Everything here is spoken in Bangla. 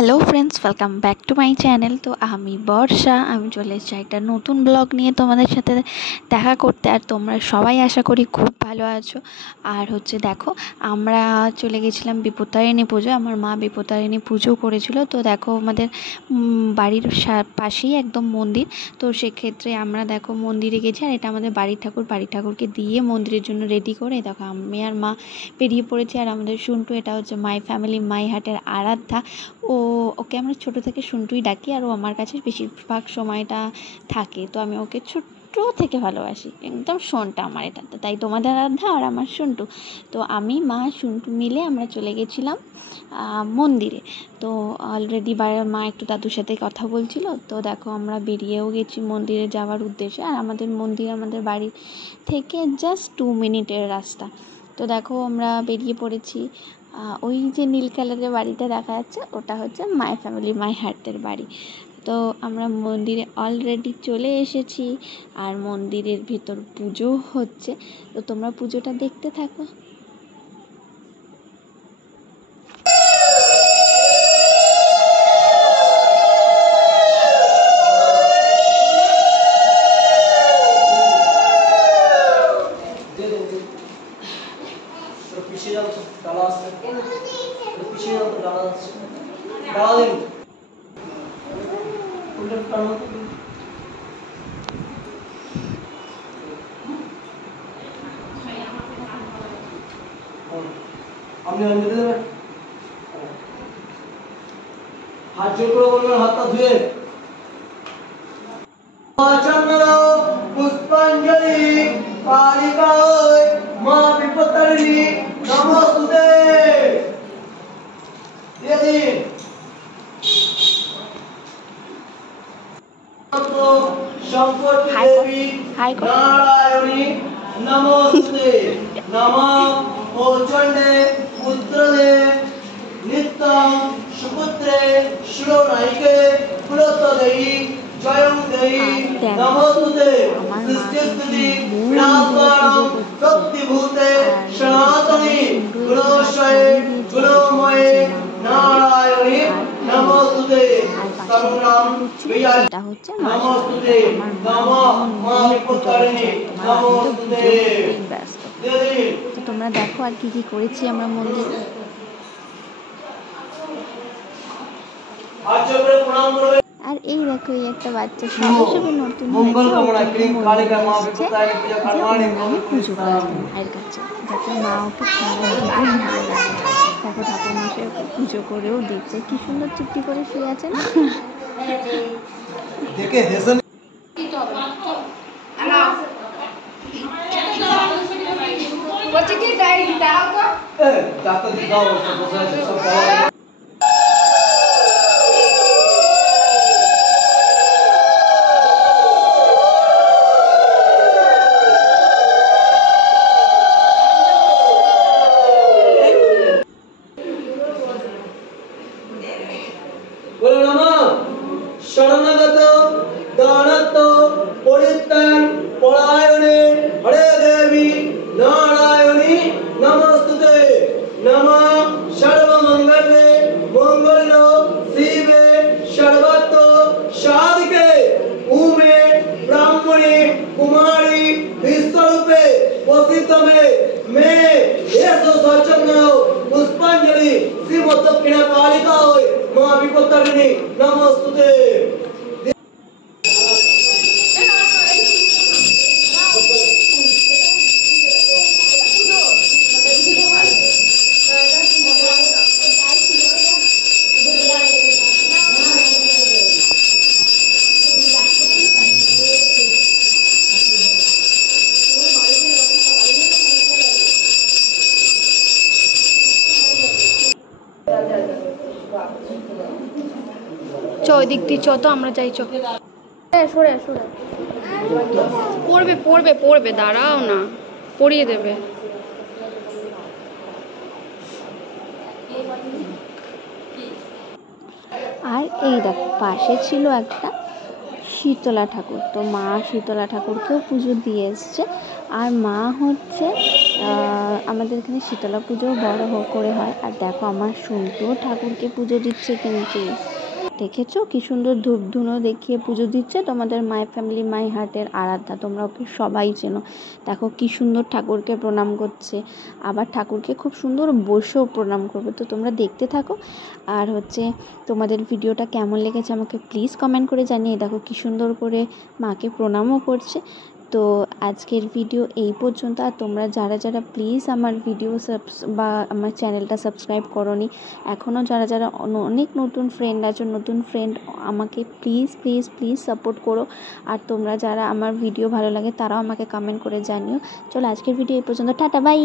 Hello friends, welcome back to my channel. তো আমি বর্ষা, আমি চলে এসেছি একটা নতুন ব্লগ নিয়ে তোমাদের সাথে দেখা করতে। আর তোমরা সবাই আশা করি খুব ভালো আছো। আর দেখো, আমরা চলে গেছিলাম বিপত্তারিণী পুজো। আমার মা বিপত্তারিণী পুজো করেছিল। তো দেখো, আমাদের বাড়ির পাশেই একদম মন্দির। তো সেক্ষেত্রে আমরা দেখো মন্দিরে গেছি। আর এটা আমাদের বাড়ির ঠাকুরকে দিয়ে মন্দিরের জন্য রেডি করে দেখো আমি আর মা বেরিয়ে পড়েছি। আর আমাদের শুন্টু, এটা হচ্ছে মাই ফ্যামিলি মাই হার্টের আরাধ্যা। ওকে আমরা ছোটো থেকে শুন্টুই ডাকি। আর ও আমার কাছে বেশিরভাগ সময়টা থাকে। তো আমি ওকে ছোট্ট থেকে ভালোবাসি, একদম শোনটা আমার এটা। তো তাই তোমাদের আরাধ্যা আর আমার শুন্টু। তো আমি, মা, শুন্টু মিলে আমরা চলে গেছিলাম মন্দিরে। তো অলরেডি মা একটু দাদুর সাথে কথা বলছিল। তো দেখো আমরা বেরিয়েও গেছি মন্দিরে যাওয়ার উদ্দেশ্যে। আর আমাদের মন্দির আমাদের বাড়ি থেকে জাস্ট 2 মিনিটের রাস্তা। তো দেখো আমরা বেরিয়ে পড়েছি। ওই যে নীল কালারের বাড়িটা দেখা যাচ্ছে, ওটা হচ্ছে মাই ফ্যামিলি মাই হার্টের বাড়ি। তো আমরা মন্দিরে অলরেডি চলে এসেছি। আর মন্দিরের ভেতর পুজো হচ্ছে। তো তোমরা পুজোটা দেখতে থাকো। हाथ जोड़ कर बोलना, हाथ धुए। पुष्पांजलि कालिकाय मां विपत्तारिणी नमोस्तुते। यदि संकट देवी नारायणी नमोस्तुते। नमः ओचंडे पुत्रदे नित्यं सुपुत्रे श्रोनायिके कुलतदेयी जयं देयी नमोस्तुते। सृष्टिस्थिति विनाशकारणं शक्तिभूते सनातनी गुणोश्रये गुणमये नारायणी नमोस्तुते। এটা হচ্ছে नमोस्तुते। नमः मां विपत्तारिणी नमोस्तुते। ব্যস্ত। তো তোমরা দেখো আর কি করেছি আমরা মন্দিরে। আর এই দেখো, এই একটা বাচ্চা সবে নতুন পুজো মায়ের কাছে, যাতে মা ওকে ভালো লাগে। দেখো ঠাকুরমশাই ওকে পুজো করেও দিচ্ছে। কি সুন্দর চুপটি করে শুয়ে আছে না? দেখে হেসে বলছে কি যাই দাও তো ডাক্তার দাও বসে আছে সব बोलो नमः शरणगत दानत परित्राण परायणे हरे देवी नारायणी नमोस्तुते। नमः सर्वमंगले मंगल्य शिवे सर्वत्र साधिके उमे ब्राह्मणे कुमारी विश्वरूपे वसितमे मे एसो सचंदन पुष्पांजलि श्रीमद्दक्षिणा कालिकाय मां विपत्तारिणी नमोस्तुते। চ ওই দিক দিয়ে চ, তো আমরা যাই। চ সরে সরে পড়বে পড়বে পড়বে, দাঁড়াও না, পড়িয়ে দেবে। আর এই দেখো পাশে ছিল একটা শীতলা ঠাকুর। তো মা শীতলা ঠাকুরকেও পুজো দিয়ে এসছে। আর মা হচ্ছে আমাদের এখানে শীতলা পুজোও বড় করে হয়। আর দেখো আমার শুনতেও ঠাকুরকে পুজো দিচ্ছে, কিন্তু দেখেছো কি সুন্দর ধূপ ধুনো দেখিয়ে পুজো দিচ্ছে তোমাদের মাই ফ্যামিলি মাই হার্টের আরাধ্যা, তোমরা ওকে সবাই চেনো। দেখো কি সুন্দর ঠাকুরকে প্রণাম করছে, আবার ঠাকুরকে খুব সুন্দর বসেও প্রণাম করবে। তো তোমরা দেখতে থাকো। আর হচ্ছে তোমাদের ভিডিওটা কেমন লেগেছে আমাকে প্লিজ কমেন্ট করে জানিয়ে। দেখো কি সুন্দর করে মাকে প্রণামও করছে। তো আজকের ভিডিও এই পর্যন্ত। আর তোমরা যারা যারা প্লিজ আমার ভিডিও বা আমার চ্যানেলটা সাবস্ক্রাইব করোনি এখনও, যারা যারা অনেক নতুন ফ্রেন্ড আছো, নতুন ফ্রেন্ড আমাকে প্লিজ প্লিজ প্লিজ সাপোর্ট করো। আর তোমরা যারা আমার ভিডিও ভালো লাগে তারাও আমাকে কমেন্ট করে জানিও। চলো আজকের ভিডিও এই পর্যন্ত, টাটা বাই।